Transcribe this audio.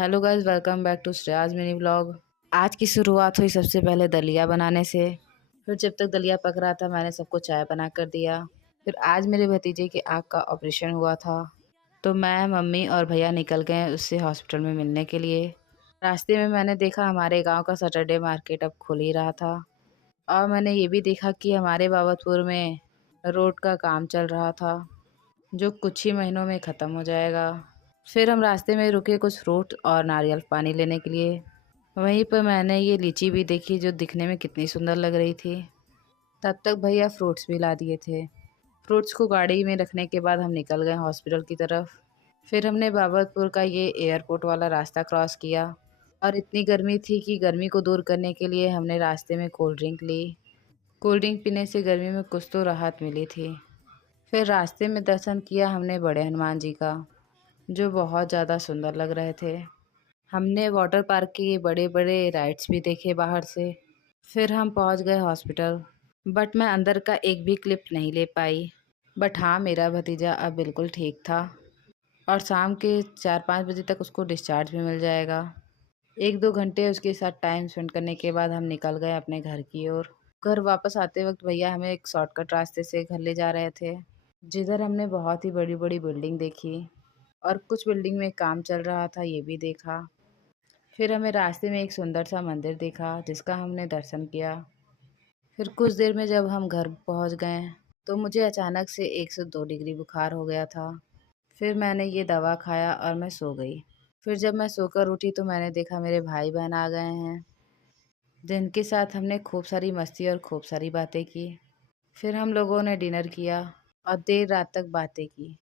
Hello guys, welcome back to Shreya's mini vlog. आज की शुरुआत हुई सबसे पहले दलिया बनाने से। फिर जब तक दलिया पक रहा था मैंने सबको चाय बना कर दिया। फिर आज मेरे भतीजे की आँख का ऑपरेशन हुआ था, तो मैं, मम्मी और भैया निकल गए उससे हॉस्पिटल में मिलने के लिए। रास्ते में मैंने देखा हमारे गांव का सैटरडे मार्केट अब खुल ही रहा था, और मैंने ये भी देखा कि हमारे बाबतपुर में रोड का काम चल रहा था, जो कुछ ही महीनों में ख़त्म हो जाएगा। फिर हम रास्ते में रुके कुछ फ्रूट और नारियल पानी लेने के लिए। वहीं पर मैंने ये लीची भी देखी, जो दिखने में कितनी सुंदर लग रही थी। तब तक भैया फ्रूट्स भी ला दिए थे। फ्रूट्स को गाड़ी में रखने के बाद हम निकल गए हॉस्पिटल की तरफ। फिर हमने बाबतपुर का ये एयरपोर्ट वाला रास्ता क्रॉस किया, और इतनी गर्मी थी कि गर्मी को दूर करने के लिए हमने रास्ते में कोल्ड ड्रिंक ली। कोल्ड ड्रिंक पीने से गर्मी में कुछ तो राहत मिली थी। फिर रास्ते में दर्शन किया हमने बड़े हनुमान जी का, जो बहुत ज़्यादा सुंदर लग रहे थे। हमने वाटर पार्क के ये बड़े बड़े राइड्स भी देखे बाहर से। फिर हम पहुंच गए हॉस्पिटल, बट मैं अंदर का एक भी क्लिप नहीं ले पाई। बट हाँ, मेरा भतीजा अब बिल्कुल ठीक था, और शाम के 4-5 बजे तक उसको डिस्चार्ज भी मिल जाएगा। 1-2 घंटे उसके साथ टाइम स्पेंड करने के बाद हम निकल गए अपने घर की ओर। घर वापस आते वक्त भैया हमें एक शॉर्टकट रास्ते से घर ले जा रहे थे, जिधर हमने बहुत ही बड़ी बड़ी बिल्डिंग देखी, और कुछ बिल्डिंग में काम चल रहा था ये भी देखा। फिर हमें रास्ते में एक सुंदर सा मंदिर दिखा, जिसका हमने दर्शन किया। फिर कुछ देर में जब हम घर पहुंच गए, तो मुझे अचानक से 102 डिग्री बुखार हो गया था। फिर मैंने ये दवा खाया और मैं सो गई। फिर जब मैं सोकर उठी तो मैंने देखा मेरे भाई बहन आ गए हैं, जिनके साथ हमने खूब सारी मस्ती और खूब सारी बातें की। फिर हम लोगों ने डिनर किया और देर रात तक बातें की।